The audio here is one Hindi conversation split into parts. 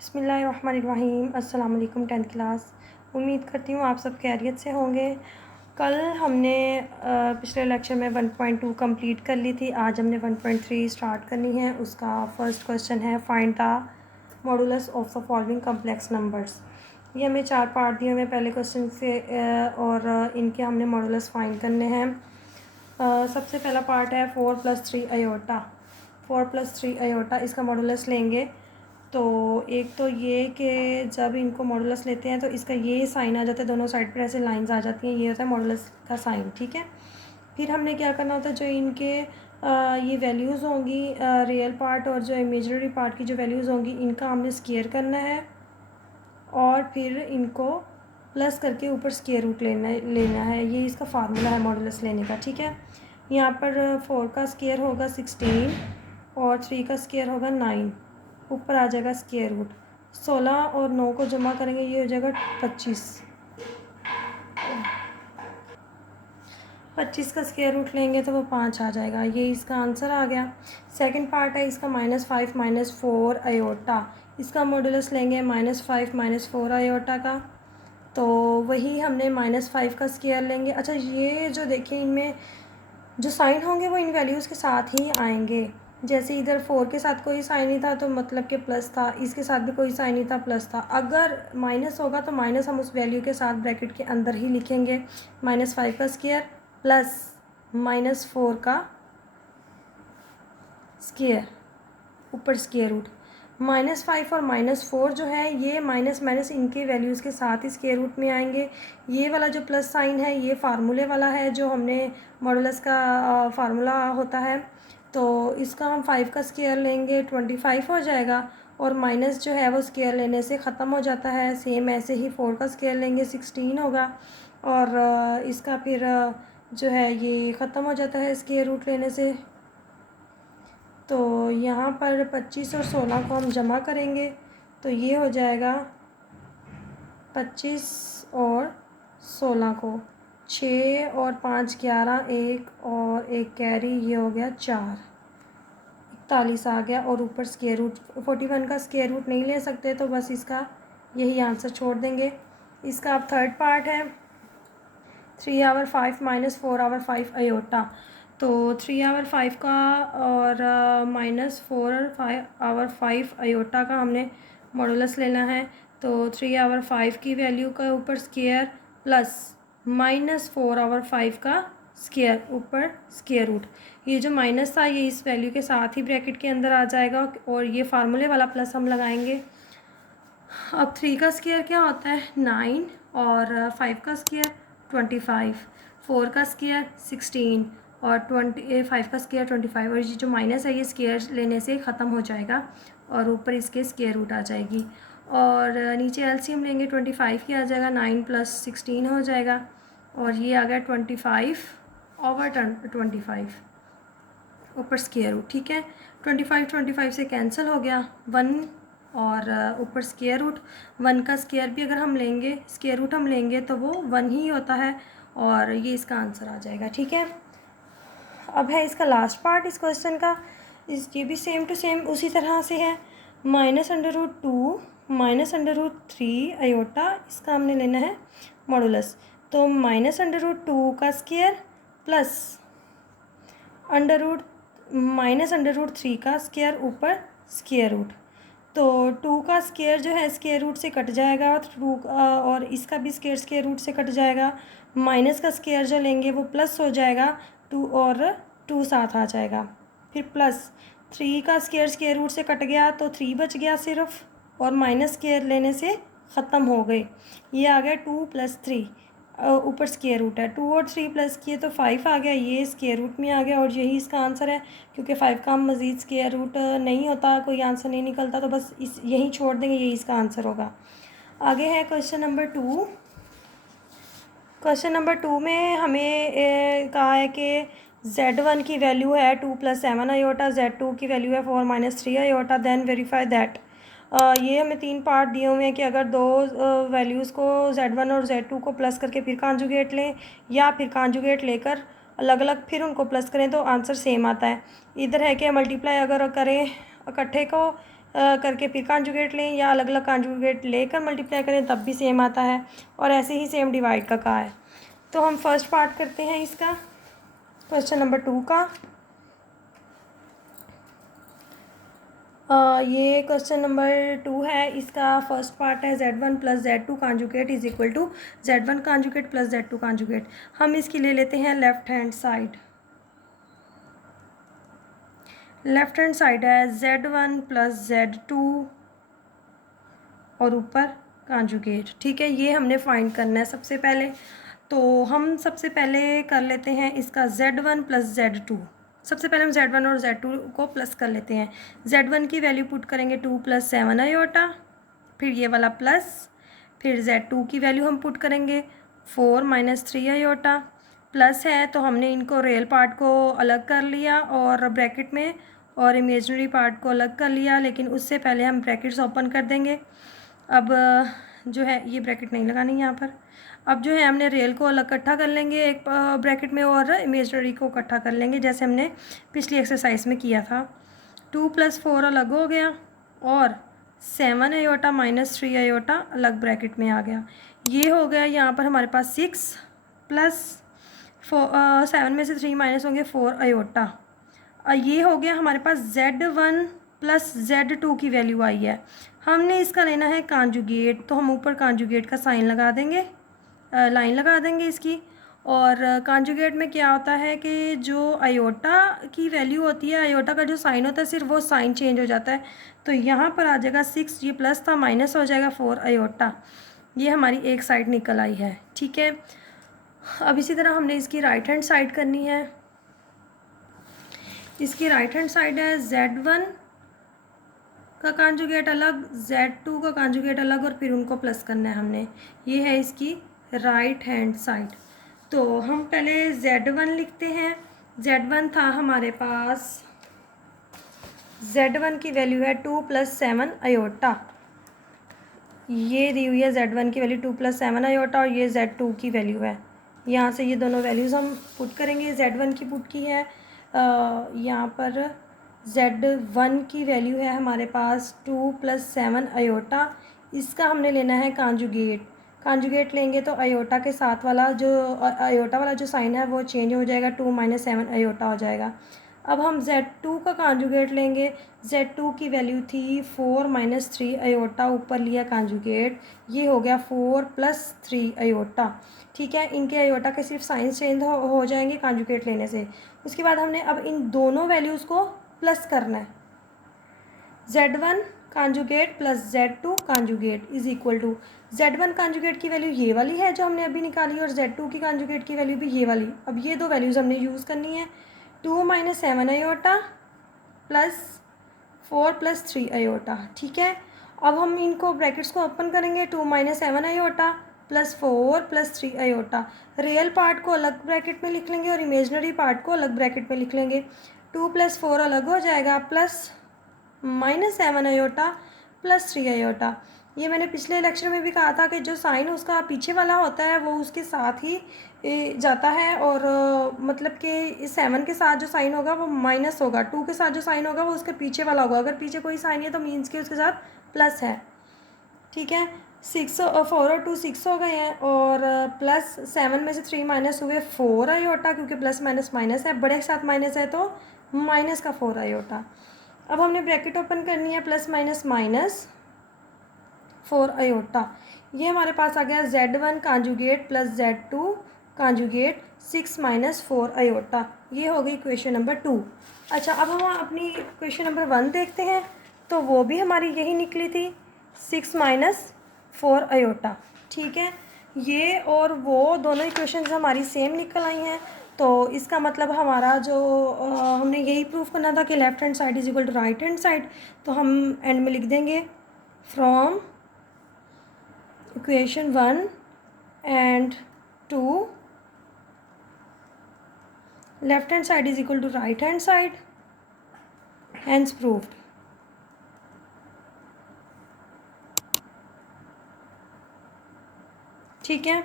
बिस्मिल्लाहिर्रहमानिर्रहीम। अस्सलाम वालेकुम 10th क्लास। उम्मीद करती हूँ आप सब खैरियत से होंगे। कल हमने पिछले लेक्चर में 1.2 कंप्लीट कर ली थी। आज हमने 1.3 स्टार्ट करनी है। उसका फर्स्ट क्वेश्चन है find the modulus of the following complex numbers. ये हमें 4 पार्ट दिए हुए पहले क्वेश्चन से और इनके हमने मॉडुलस फाइंड करने हैं। सबसे पहला पार्ट है 4 + 3 आयोटा। 4 + 3 आयोटा इसका मॉडुलस लेंगे। तो एक तो ये कि जब इनको मॉडुलस लेते हैं तो इसका ये साइन आ जाता है, दोनों साइड पर ऐसे लाइंस आ जाती हैं, ये होता है मॉडुलस का साइन। ठीक है, फिर हमने क्या करना होता है, जो इनके ये वैल्यूज़ होंगी रियल पार्ट और जो इमेजिनरी पार्ट की जो वैल्यूज़ होंगी इनका हमने स्क्वायर करना है और फिर इनको प्लस करके ऊपर स्क्वायर रूट लेना है। ये इसका फार्मूला है मॉडुलस लेने का। ठीक है, यहाँ पर 4 का स्क्वायर होगा 16 और 3 का स्क्वायर होगा 9, ऊपर आ जाएगा स्क्वायर रूट। 16 और 9 को जमा करेंगे ये हो जाएगा 25। 25 का स्क्वायर रूट लेंगे तो वो 5 आ जाएगा। ये इसका आंसर आ गया। सेकंड पार्ट है इसका -5 - 4 आयोटा। इसका मॉडुलस लेंगे -5 - 4 आयोटा का। तो वही हमने -5 का स्क्वायर लेंगे। अच्छा, ये जो देखिए इनमें जो साइन होंगे वो इन वैल्यूज़ के साथ ही आएंगे। जैसे इधर 4 के साथ कोई साइन नहीं था तो मतलब कि प्लस था, इसके साथ भी कोई साइन नहीं था प्लस था। अगर माइनस होगा तो माइनस हम उस वैल्यू के साथ ब्रैकेट के अंदर ही लिखेंगे। -5 का स्क्वायर प्लस -4 का स्क्वायर ऊपर स्क्वायर रूट। -5 और -4 जो है ये माइनस माइनस इनके वैल्यूज़ के साथ ही स्क्वायर रूट में आएंगे। ये वाला जो प्लस साइन है ये फार्मूले वाला है जो हमने मॉडुलस का फार्मूला होता है। तो इसका हम 5 का स्क्वायर लेंगे 25 हो जाएगा और माइनस जो है वो स्क्वायर लेने से ख़त्म हो जाता है। सेम ऐसे ही 4 का स्क्वायर लेंगे 16 होगा और इसका फिर जो है ये ख़त्म हो जाता है स्क्वायर रूट लेने से। तो यहाँ पर 25 और 16 को हम जमा करेंगे तो ये हो जाएगा 25 और 16 को 6 और 5 11, 1 और 1 कैरी, ये हो गया 4, 41 आ गया। और ऊपर स्क्वायर रूट 41 का स्क्वायर रूट नहीं ले सकते तो बस इसका यही आंसर छोड़ देंगे। इसका अब थर्ड पार्ट है 3/5 - 4/5 आयोटा। तो 3/5 का और -4/5 आयोटा का हमने मॉडुलस लेना है। तो 3/5 की वैल्यू का ऊपर स्क्वायर प्लस -4/5 का स्क्वायर ऊपर स्क्वायर रूट। ये जो माइनस था ये इस वैल्यू के साथ ही ब्रैकेट के अंदर आ जाएगा और ये फार्मूले वाला प्लस हम लगाएंगे। अब 3 का स्क्वायर क्या होता है 9 और 5 का स्क्वायर 25, 4 का स्क्वायर 16 और 5 का स्क्वायर 25। और ये जो माइनस है ये स्क्वायर लेने से ख़त्म हो जाएगा और ऊपर इसके स्क्वायर रूट आ जाएगी। और नीचे एलसीएम लेंगे 25 की आ जाएगा, 9 + 16 हो जाएगा और ये आ गया 25/25 ऊपर स्क्वायर रूट। ठीक है, 25 से कैंसिल हो गया 1 और ऊपर स्क्वायर रूट। 1 का स्क्वायर भी अगर हम लेंगे स्क्वायर रूट हम लेंगे तो वो 1 ही होता है और ये इसका आंसर आ जाएगा। ठीक है, अब है इसका लास्ट पार्ट इस क्वेश्चन का। इसकी भी सेम टू सेम उसी तरह से है -√2 - √3 आयोटा। इसका हमने लेना है मॉडुलस। तो -√2 का स्क्वायर प्लस -√3 का स्क्वायर ऊपर स्क्वायर रूट। तो 2 का स्क्वायर जो है स्क्वायर रूट से कट जाएगा और इसका भी स्क्वायर रूट से कट जाएगा। माइनस का स्क्वायर जो लेंगे वो प्लस हो जाएगा, 2 और 2 साथ आ जाएगा। फिर प्लस 3 का स्क्वायर रूट से कट गया तो 3 बच गया सिर्फ और माइनस स्क्वायर लेने से ख़त्म हो गए। ये आ गया 2 + 3 ऊपर स्क्वायर रूट है। 2 और 3 प्लस किए तो 5 आ गया, ये स्क्वायर रूट में आ गया और यही इसका आंसर है। क्योंकि 5 का मज़ीद स्क्वायर रूट नहीं होता, कोई आंसर नहीं निकलता, तो बस इस यही छोड़ देंगे, यही इसका आंसर होगा। आगे है क्वेश्चन नंबर 2। क्वेश्चन नंबर 2 में हमें कहा है कि Z1 की वैल्यू है 2 + 7 आयोटा, Z2 की वैल्यू है 4 - 3 आयोटा, देन वेरीफाई दैट। ये हमें 3 पार्ट दिए हुए हैं कि अगर दो वैल्यूज़ को Z1 और Z2 को प्लस करके फिर कांजुगेट लें या फिर कांजुगेट लेकर अलग अलग फिर उनको प्लस करें तो आंसर सेम आता है। इधर है कि मल्टीप्लाई अगर करें इकट्ठे को करके फिर कॉन्जुगेट लें या अलग अलग कॉन्जुगेट लेकर मल्टीप्लाई करें तब भी सेम आता है, और ऐसे ही सेम डिवाइड का कहा है। तो हम फर्स्ट पार्ट करते हैं इसका, क्वेश्चन नंबर 2 का। ये क्वेश्चन नंबर 2 है, इसका फर्स्ट पार्ट है Z1 plus Z2 conjugate is equal to Z1 conjugate plus Z2 conjugate. हम इसकी ले लेते हैं left hand side. Left hand side है Z1 प्लस Z2 और ऊपर कॉन्जुगेट। ठीक है, ये हमने फाइंड करना है सबसे पहले। तो हम सबसे पहले कर लेते हैं इसका Z1 प्लस Z2। सबसे पहले हम Z1 और Z2 को प्लस कर लेते हैं। Z1 की वैल्यू पुट करेंगे 2 + 7 आयोटा, फिर ये वाला प्लस, फिर Z2 की वैल्यू हम पुट करेंगे 4 - 3 आयोटा। प्लस है तो हमने इनको रियल पार्ट को अलग कर लिया और ब्रैकेट में, और इमेजिनरी पार्ट को अलग कर लिया, लेकिन उससे पहले हम ब्रैकेट्स ओपन कर देंगे। अब जो है ये ब्रैकेट नहीं लगानी यहाँ पर। अब जो है हमने रियल को अलग इकट्ठा कर लेंगे एक ब्रैकेट में, और इमेजनरी को इकट्ठा कर लेंगे जैसे हमने पिछली एक्सरसाइज में किया था। 2 + 4 अलग हो गया, और 7 आयोटा - 3 आयोटा अलग ब्रैकेट में आ गया। ये हो गया यहाँ पर हमारे पास 6 + 7 में से 3 माइनस होंगे 4 आयोटा। ये हो गया हमारे पास Z1 प्लस Z2 की वैल्यू आई है। हमने इसका लेना है कॉन्जुगेट, तो हम ऊपर कॉन्जुगेट का साइन लगा देंगे, लाइन लगा देंगे इसकी। और कॉन्जुगेट में क्या होता है कि जो आयोटा की वैल्यू होती है, आयोटा का जो साइन होता है, सिर्फ वो साइन चेंज हो जाता है। तो यहाँ पर आ जाएगा 6, ये प्लस था, माइनस हो जाएगा 4 आयोटा। ये हमारी एक साइड निकल आई है। ठीक है, अब इसी तरह हमने इसकी राइट हैंड साइड करनी है। इसकी राइट हैंड साइड है Z1 का कॉन्जुगेट अलग, Z2 का कॉन्जुगेट अलग, और फिर उनको प्लस करना है हमने। ये है इसकी राइट हैंड साइड। तो हम पहले Z1 लिखते हैं। Z1 था हमारे पास, Z1 की वैल्यू है 2 + 7 आयोटा। ये दी हुई है Z1 की वैल्यू 2 + 7 आयोटा, और ये Z2 की वैल्यू है। यहाँ से ये दोनों वैल्यूज़ हम पुट करेंगे। Z1 की पुट की है यहाँ पर। Z1 की वैल्यू है हमारे पास 2 + 7 आयोटा। इसका हमने लेना है कॉन्जुगेट। कॉन्जुगेट लेंगे तो आयोटा के साथ वाला जो आयोटा वाला जो साइन है वो चेंज हो जाएगा, 2 - 7 आयोटा हो जाएगा। अब हम Z2 का कॉन्जुगेट लेंगे। Z2 की वैल्यू थी 4 - 3 आयोटा, ऊपर लिया कॉन्जुगेट, ये हो गया 4 + 3 आयोटा। ठीक है, इनके आयोटा के सिर्फ साइन चेंज हो जाएंगे कॉन्जुगेट लेने से। उसके बाद हमने अब इन दोनों वैल्यूज़ को प्लस करना है। Z1 conjugate plus Z2 conjugate is equal to, Z1 conjugate की वैल्यू ये वाली है जो हमने अभी निकाली, और Z2 की कॉन्जुगेट की वैल्यू भी ये वाली। अब ये दो वैल्यूज़ हमने यूज़ करनी है। 2 - 7 आयोटा प्लस 4 + 3 आयोटा। ठीक है, अब हम इनको ब्रैकेट्स को ओपन करेंगे। 2 - 7 iota plus 4 + 3 iota. Real part को अलग ब्रैकेट में लिख लेंगे और इमेजनरी पार्ट को अलग ब्रैकेट में लिख लेंगे। 2 + 4 अलग हो जाएगा, प्लस -7 आयोटा प्लस 3 आयोटा। ये मैंने पिछले लेक्चर में भी कहा था कि जो साइन उसका पीछे वाला होता है वो उसके साथ ही जाता है, और मतलब कि 7 के साथ जो साइन होगा वो माइनस होगा, 2 के साथ जो साइन होगा वो उसके पीछे वाला होगा। अगर पीछे कोई साइन है तो मीन्स के उसके साथ प्लस है। ठीक है, 4 और 2 6 हो गए हैं, और प्लस 7 में से 3 माइनस हुए 4 आयोटा, क्योंकि प्लस माइनस माइनस है, बड़े के साथ माइनस है तो माइनस का 4 आयोटा। अब हमने ब्रैकेट ओपन करनी है, प्लस माइनस 4 आयोटा। ये हमारे पास आ गया Z1 conjugate plus Z2 conjugate 6 - 4 iota. ये हो गई क्वेश्चन नंबर 2। अच्छा, अब हम अपनी क्वेश्चन नंबर 1 देखते हैं, तो वो भी हमारी यही निकली थी, 6 - 4 आयोटा। ठीक है, ये और वो दोनों इक्वेशंस हमारी सेम निकल आई हैं। तो इसका मतलब हमारा जो हमने यही प्रूफ करना था कि left hand side is equal to right hand side. तो हम एंड में लिख देंगे from equation 1 and 2 left hand side is equal to right hand side, hence proved. ठीक है,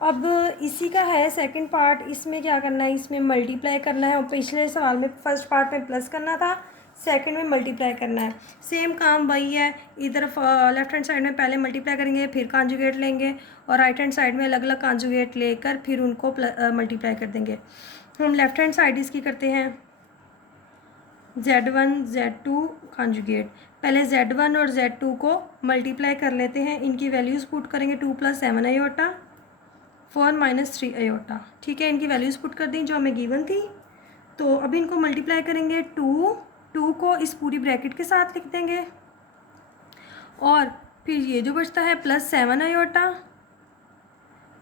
अब इसी का है सेकंड पार्ट। इसमें क्या करना है, इसमें मल्टीप्लाई करना है। और पिछले सवाल में फर्स्ट पार्ट में प्लस करना था, सेकंड में मल्टीप्लाई करना है। सेम काम वही है, इधर लेफ्ट हैंड साइड में पहले मल्टीप्लाई करेंगे, फिर कॉन्जुगेट लेंगे, और राइट हैंड साइड में अलग अलग कॉन्जुगेट लेकर फिर उनको मल्टीप्लाई कर देंगे। हम लेफ्ट हैंड साइड इसकी करते हैं Z1 Z2 कॉन्जुगेट। पहले Z1 और Z2 को मल्टीप्लाई कर लेते हैं, इनकी वैल्यूज़ पुट करेंगे 2 + 7 आयोटा 4 - 3 आयोटा। ठीक है, इनकी वैल्यूज़ पुट कर दी जो हमें गिवन थी। तो अभी इनको मल्टीप्लाई करेंगे, 2 को इस पूरी ब्रैकेट के साथ लिख देंगे, और फिर ये जो बचता है +7 आयोटा,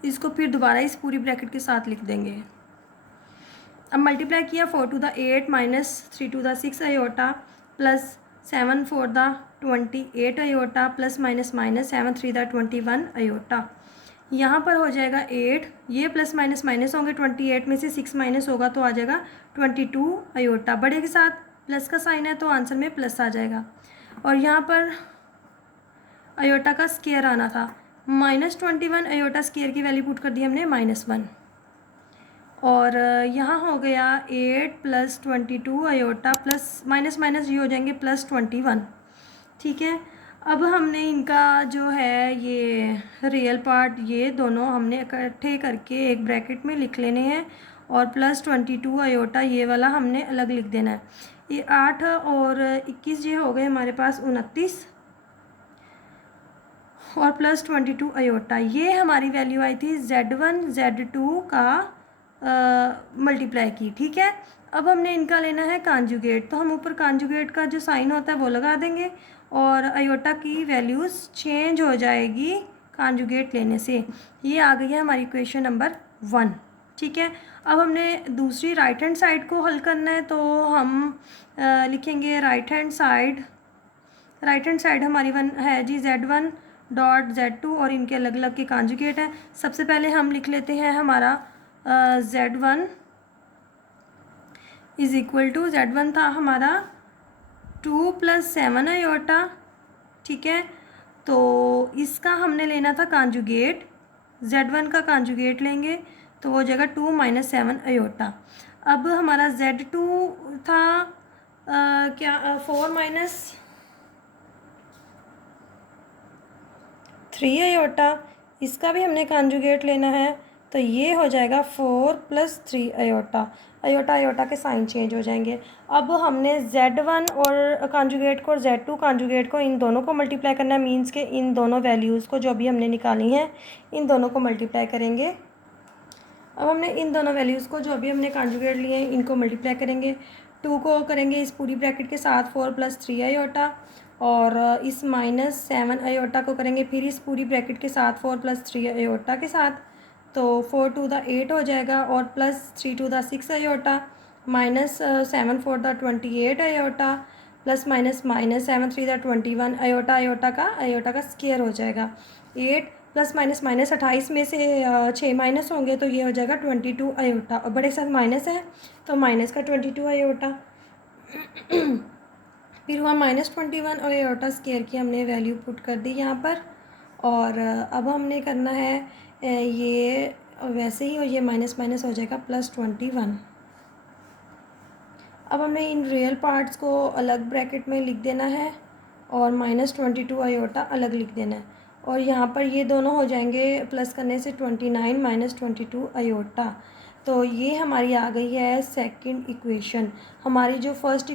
इसको फिर दोबारा इस पूरी ब्रैकेट के साथ लिख देंगे। अब मल्टीप्लाई किया, 4 × 8 - 3 × 6 आयोटा +7 × 4 = 28 आयोटा +- 7 × 3 = 21 आयोटा। यहाँ पर हो जाएगा 8, ये प्लस माइनस होंगे, 28 में से 6 माइनस होगा तो आ जाएगा 22 आयोटा। बड़े के साथ प्लस का साइन है तो आंसर में प्लस आ जाएगा। और यहाँ पर आयोटा का स्क्वायर आना था, -21 आयोटा स्क्वायर की वैल्यू पुट कर दी हमने -1। और यहाँ हो गया 8 + 22 आयोटा प्लस माइनस ये हो जाएंगे +21। ठीक है, अब हमने इनका जो है ये रियल पार्ट, ये दोनों हमने इकट्ठे करके एक ब्रैकेट में लिख लेने हैं, और +22 आयोटा ये वाला हमने अलग लिख देना है। ये 8 और 21 ये हो गए हमारे पास 29, और +22 आयोटा ये हमारी वैल्यू आई थी Z1 Z2 का मल्टीप्लाई की। ठीक है, अब हमने इनका लेना है कॉन्जुगेट, तो हम ऊपर कॉन्जुगेट का जो साइन होता है वो लगा देंगे, और आयोटा की वैल्यूज़ चेंज हो जाएगी कॉन्जुगेट लेने से। ये आ गई है हमारी इक्वेशन नंबर 1। ठीक है, अब हमने दूसरी राइट हैंड साइड को हल करना है, तो हम लिखेंगे राइट हैंड साइड हमारी है जी Z1 डॉट Z2, और इनके अलग अलग के कॉन्जुगेट हैं। सबसे पहले हम लिख लेते हैं हमारा Z1 = Z1 था हमारा 2 + 7 आयोटा। ठीक है, तो इसका हमने लेना था कॉन्जुगेट, Z1 का कॉन्जुगेट लेंगे तो वो हो जाएगा 2 - 7 आयोटा। अब हमारा Z2 था 4 - 3 आयोटा, इसका भी हमने कॉन्जुगेट लेना है, तो ये हो जाएगा 4 + 3 आयोटा। आयोटा के साइन चेंज हो जाएंगे। अब हमने Z1 और कॉन्जुगेट को और Z2 कॉन्जुगेट को, इन दोनों को मल्टीप्लाई करना है, मीन्स के इन दोनों वैल्यूज़ को जो अभी हमने निकाली हैं इन दोनों को मल्टीप्लाई करेंगे। अब हमने इन दोनों वैल्यूज़ को जो अभी हमने कॉन्जुगेट लिए हैं इनको मल्टीप्लाई करेंगे। 2 को करेंगे इस पूरी ब्रैकेट के साथ 4 + 3 आयोटा, और इस -7 आयोटा को करेंगे फिर इस पूरी ब्रैकेट के साथ 4 + 3 आयोटा के साथ, तो 4 × 2 = 8 हो जाएगा, और +3 × 2 = 6 आयोटा, -7 × 4 = 28 आयोटा, +- 3 = 21 आयोटा का स्क्वायर हो जाएगा। 8 +- 28 में से 6 माइनस होंगे तो ये हो जाएगा 22 आयोटा, और बड़े के साथ माइनस है तो माइनस का 22 आयोटा। फिर हुआ -21 और आयोटा स्क्वायर की हमने वैल्यू पुट कर दी यहाँ पर। और अब हमने करना है ये वैसे ही, और ये माइनस हो जाएगा +21। अब हमने इन रियल पार्ट्स को अलग ब्रैकेट में लिख देना है, और -22 आयोटा अलग लिख देना है, और यहाँ पर ये दोनों हो जाएंगे प्लस करने से 29 - 22 आयोटा। तो ये हमारी आ गई है सेकंड इक्वेशन। हमारी जो फर्स्ट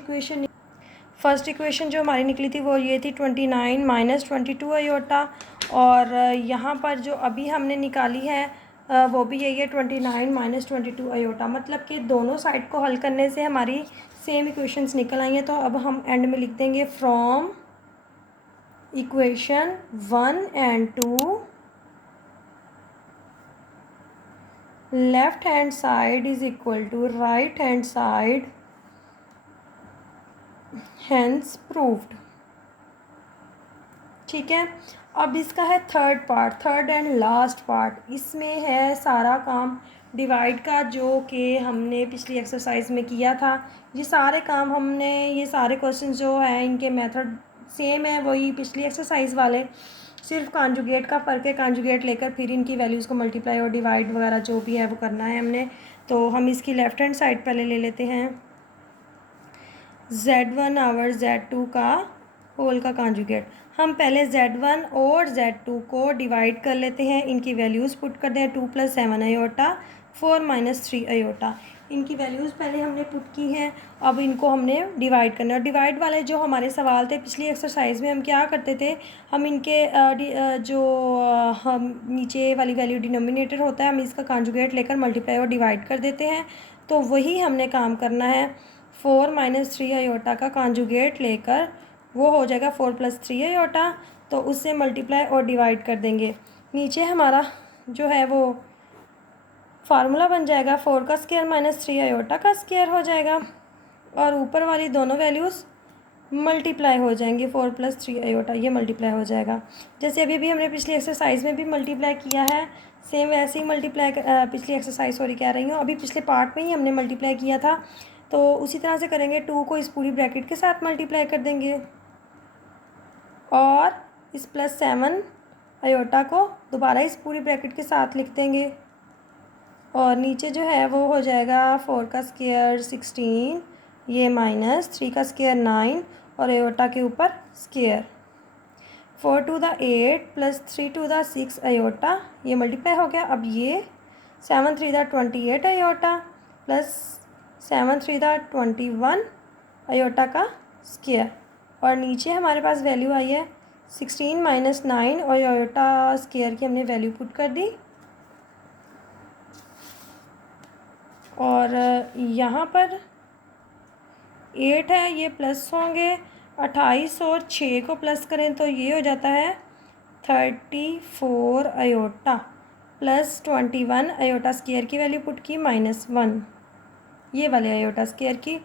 इक्वेशन जो हमारी निकली थी वो ये थी 29 - 22 आयोटा, और यहाँ पर जो अभी हमने निकाली है वो भी यही है 29 - 22 आयोटा। मतलब कि दोनों साइड को हल करने से हमारी सेम इक्वेशंस निकल आई हैं। तो अब हम एंड में लिख देंगे from equation 1 and 2 left hand side = right hand side, hence proved. ठीक है, अब इसका है थर्ड एंड लास्ट पार्ट। इसमें है सारा काम डिवाइड का, जो कि हमने पिछली एक्सरसाइज में किया था। ये सारे काम हमने, ये सारे क्वेश्चन जो है इनके मेथड सेम है, वही पिछली एक्सरसाइज वाले। सिर्फ कांजुगेट का फ़र्क है, कांजुगेट लेकर फिर इनकी वैल्यूज़ को मल्टीप्लाई और डिवाइड वगैरह जो भी है वो करना है हमने। तो हम इसकी लेफ़्ट हैंड साइड पहले ले लेते हैं। Z1 और Z2 का होल का कांजुगेट। हम पहले Z1 और Z2 को डिवाइड कर लेते हैं, इनकी वैल्यूज़ पुट कर दें। 2 + 7 अयोटा, 4 - 3 अयोटा। इनकी वैल्यूज़ पहले हमने पुट की हैं, अब इनको हमने डिवाइड करना है। और डिवाइड वाले जो हमारे सवाल थे पिछली एक्सरसाइज में, हम क्या करते थे, हम इनके हम नीचे वाली वैल्यू डिनोमिनेटर होता है, हम इसका कांजुगेट लेकर मल्टीप्लाई और डिवाइड कर देते हैं। तो वही हमने काम करना है। 4 - 3 अयोटा का कांजुगेट लेकर वो हो जाएगा 4 + 3 अयोटा, तो उससे मल्टीप्लाई और डिवाइड कर देंगे। नीचे हमारा जो है वो फार्मूला बन जाएगा 4 का स्क्वायर - 3 अयोटा का स्क्वायर हो जाएगा, और ऊपर वाली दोनों वैल्यूज़ मल्टीप्लाई हो जाएंगी। 4 + 3 अयोटा ये मल्टीप्लाई हो जाएगा। जैसे अभी हमने पिछली एक्सरसाइज में भी मल्टीप्लाई किया है, सेम वैसे ही मल्टीप्लाई पिछली एक्सरसाइज सॉरी कह रही हूँ, अभी पिछले पार्ट में ही हमने मल्टीप्लाई किया था, तो उसी तरह से करेंगे। 2 को इस पूरी ब्रैकेट के साथ मल्टीप्लाई कर देंगे और इस +7 अयोटा को दोबारा इस पूरी ब्रैकेट के साथ लिख देंगे, और नीचे जो है वो हो जाएगा 4 का स्क्वायर 16, ये -3 का स्क्वायर 9 और अयोटा के ऊपर स्क्वायर। 4 × 8 + 3 × 6 अयोटा, ये मल्टीप्लाई हो गया। अब ये 7 × 3 = 28 अयोटा प्लस 7 × 3 = 21 अयोटा का स्क्वायर, और नीचे हमारे पास वैल्यू आई है 16 - 9 और अयोटा स्क्वायर की हमने वैल्यू पुट कर दी। और यहाँ पर 8 है, ये प्लस होंगे। 28 और 6 को प्लस करें तो ये हो जाता है 34 अयोटा प्लस 21 अयोटा स्क्वायर की वैल्यू पुट की -1 ये वाले अयोटा स्क्वायर की,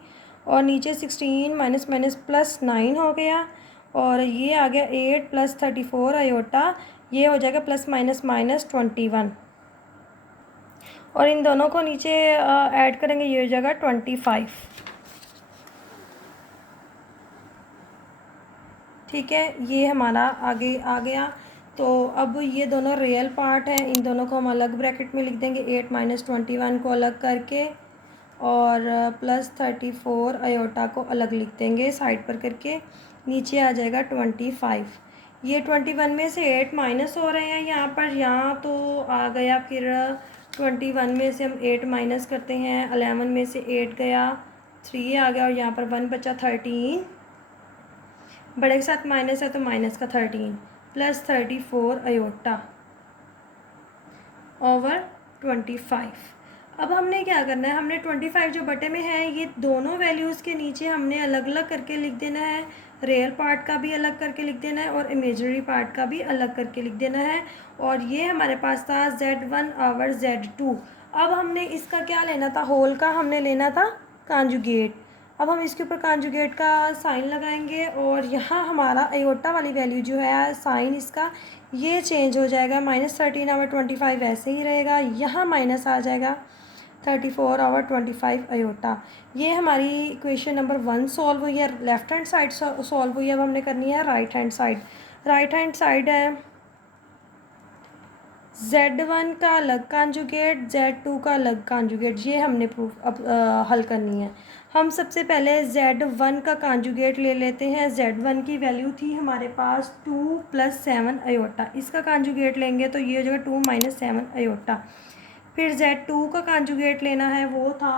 और नीचे 16 माइनस माइनस प्लस 9 हो गया, और ये आ गया 8 + 34 अयोटा, ये हो जाएगा +- और इन दोनों को नीचे ऐड करेंगे, ये हो जाएगा 25। ठीक है, ये हमारा आगे आ गया। तो अब ये दोनों रियल पार्ट हैं, इन दोनों को हम अलग ब्रैकेट में लिख देंगे। 8 - 21 को अलग करके और +34 अयोटा को अलग लिख देंगे साइड पर करके। नीचे आ जाएगा 25। ये 21 में से 8 माइनस हो रहे हैं यहाँ पर, यहाँ तो आ गया। फिर 21 में से हम 8 माइनस करते हैं, 11 में से 8 गया, 3 आ गया, और यहाँ पर 1 बचा 13। बड़े के साथ माइनस है तो माइनस का 13 + 34 अयोटा ओवर 25। अब हमने क्या करना है, हमने 25 जो बटे में है, ये दोनों वैल्यूज़ के नीचे हमने अलग अलग करके लिख देना है। रियल पार्ट का भी अलग करके लिख देना है और इमेजिनरी पार्ट का भी अलग करके लिख देना है। और ये हमारे पास था Z1 ओवर Z2। अब हमने इसका क्या लेना था, होल का हमने लेना था कांजुगेट। अब हम इसके ऊपर कांजुगेट का साइन लगाएंगे, और यहाँ हमारा अयोटा वाली वैल्यू जो है, साइन इसका ये चेंज हो जाएगा। -13 ओवर 25 ऐसे ही रहेगा, यहाँ माइनस आ जाएगा 34 ओवर 25 अयोटा। ये हमारी इक्वेशन नंबर 1 सॉल्व हुई है, लेफ्ट हैंड साइड सॉल्व हुई है। अब हमने करनी है right hand side. Right hand side है Z1 का अलग कांजुगेट, Z2 का अलग कांजुगेट, ये हमने प्रूफ अब हल करनी है। हम सबसे पहले Z1 का कांजुगेट ले लेते हैं। Z1 की वैल्यू थी हमारे पास 2 + 7 अयोटा, इसका कांजुगेट लेंगे तो ये हो जाएगा 2 - 7 अयोटा। फिर Z2 का कांजुगेट लेना है, वो था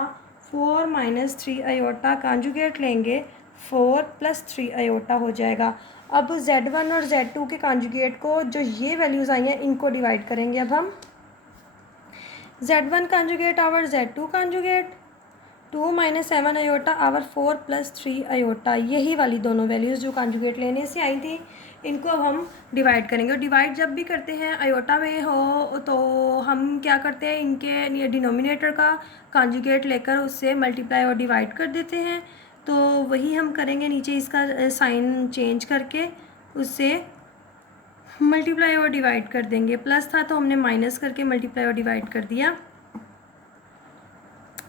4 - 3 अयोटा, कांजुगेट लेंगे 4 + 3 अयोटा हो जाएगा। अब Z1 और Z2 के कांजुगेट को, जो ये वैल्यूज़ आई हैं, इनको डिवाइड करेंगे। अब हम Z1 conjugate over Z2 conjugate, 2 - 7 iota over 4 + 3 iota, यही वाली दोनों वैल्यूज़ जो कांजुगेट लेने से आई थी, इनको अब हम डिवाइड करेंगे। और डिवाइड जब भी करते हैं अयोटा में हो तो हम क्या करते हैं, इनके डिनोमिनेटर का कांजुगेट लेकर उससे मल्टीप्लाई और डिवाइड कर देते हैं। तो वही हम करेंगे, नीचे इसका साइन चेंज करके उससे मल्टीप्लाई और डिवाइड कर देंगे। प्लस था तो हमने माइनस करके मल्टीप्लाई और डिवाइड कर दिया।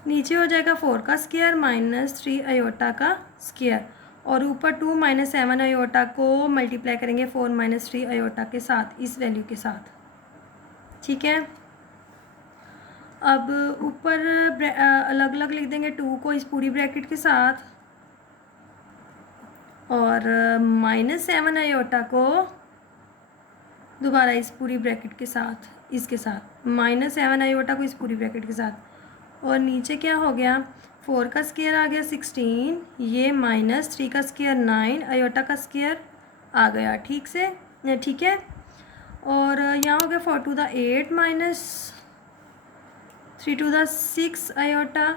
नीचे हो जाएगा 4 का स्क्वायर -3 अयोटा का स्क्वायर, और ऊपर 2 माइनस 7 आयोटा को मल्टीप्लाई करेंगे 4 माइनस 3 आयोटा के साथ, इस वैल्यू के साथ। ठीक है, अब ऊपर अलग अलग लिख देंगे 2 को इस पूरी ब्रैकेट के साथ, और माइनस 7 आयोटा को दोबारा इस पूरी ब्रैकेट के साथ, इसके साथ माइनस 7 आयोटा को इस पूरी ब्रैकेट के साथ। और नीचे क्या हो गया, 4 का स्क्वायर आ गया 16, ये माइनस 3 का स्क्वायर 9, आयोटा का स्क्वायर आ गया। ठीक है, और यहाँ हो गया 4 टू द 8 माइनस 3 टू द 6 iota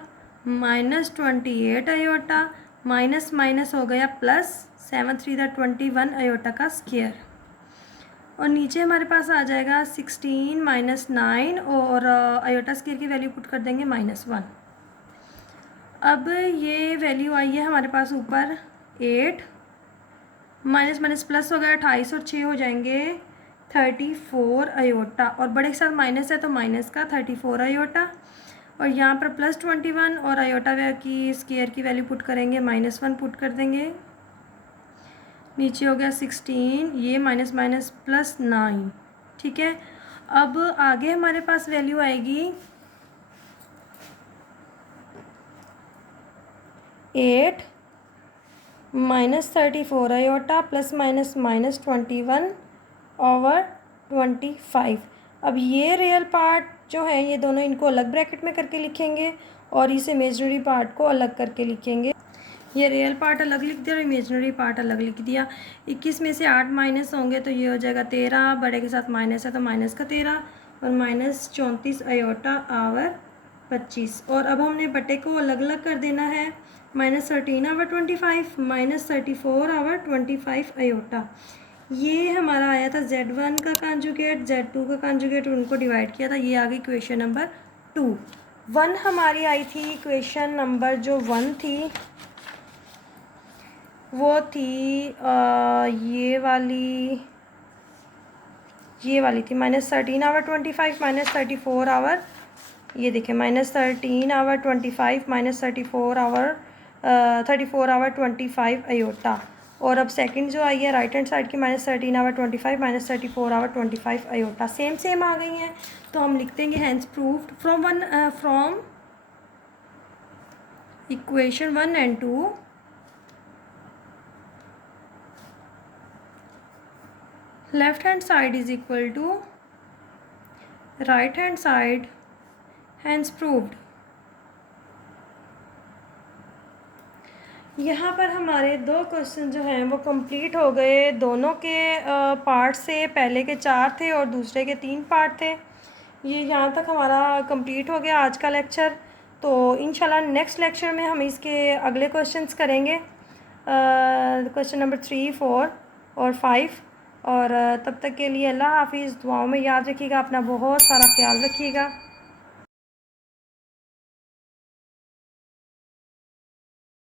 minus 28 iota, minus minus हो गया प्लस, 7 3 द 21 आयोटा का स्क्वायर। और नीचे हमारे पास आ जाएगा 16 माइनस 9, और आयोटा स्क्वायर की वैल्यू पुट कर देंगे -1। अब ये वैल्यू आई है हमारे पास ऊपर 8, माइनस माइनस प्लस हो गया 28, और 6 हो जाएंगे 34 आयोटा, और बड़े के साथ माइनस है तो माइनस का 34 आयोटा, और यहाँ पर प्लस 21, और आयोटा की स्क्वायर की वैल्यू पुट करेंगे -1 पुट कर देंगे। नीचे हो गया 16, ये माइनस माइनस प्लस 9। ठीक है, अब आगे हमारे पास वैल्यू आएगी 8 minus 34 iota plus minus minus 21 over 25। अब ये रियल पार्ट जो है ये दोनों इनको अलग ब्रैकेट में करके लिखेंगे, और इस इमेजनरी पार्ट को अलग करके लिखेंगे। ये रियल पार्ट अलग लिख दिया और इमेजनरी पार्ट अलग लिख दिया। 21 में से 8 माइनस होंगे तो ये हो जाएगा 13, बड़े के साथ माइनस है तो माइनस का 13, और माइनस 34 आयोटा आवर 25। और अब हमने बटे को अलग अलग कर देना है, -13 आवर 25 माइनस 34 आवर 25 आयोटा। ये हमारा आया था Z1 का कॉन्जुगेट, Z2 का कॉन्जुगेट, उनको डिवाइड किया था। ये आ गई इक्वेशन नंबर 2। 1 हमारी आई थी, इक्वेशन नंबर जो 1 थी वो थी ये वाली थी -13 आवर 25 माइनस 34 आवर, ये देखें -13 आवर 25 माइनस 34 आवर 25 आयोटा। और अब सेकंड जो आई है राइट हैंड साइड की -13 over 25 minus 34 over 25 iota, same आ गई हैं, तो हम लिख देंगे hence proved from equation 1 and 2 left hand side is equal to right hand side, hence proved। यहाँ पर हमारे 2 क्वेश्चन जो हैं वो कंप्लीट हो गए। दोनों के पार्ट से पहले के 4 थे और दूसरे के 3 पार्ट थे। ये यहाँ तक हमारा कंप्लीट हो गया आज का लेक्चर। तो इंशाल्लाह नेक्स्ट लेक्चर में हम इसके अगले क्वेश्चंस करेंगे, क्वेश्चन नंबर 3, 4 और 5। और तब तक के लिए अल्लाह हाफिज़। दुआओं में याद रखिएगा, अपना बहुत सारा ख्याल रखिएगा।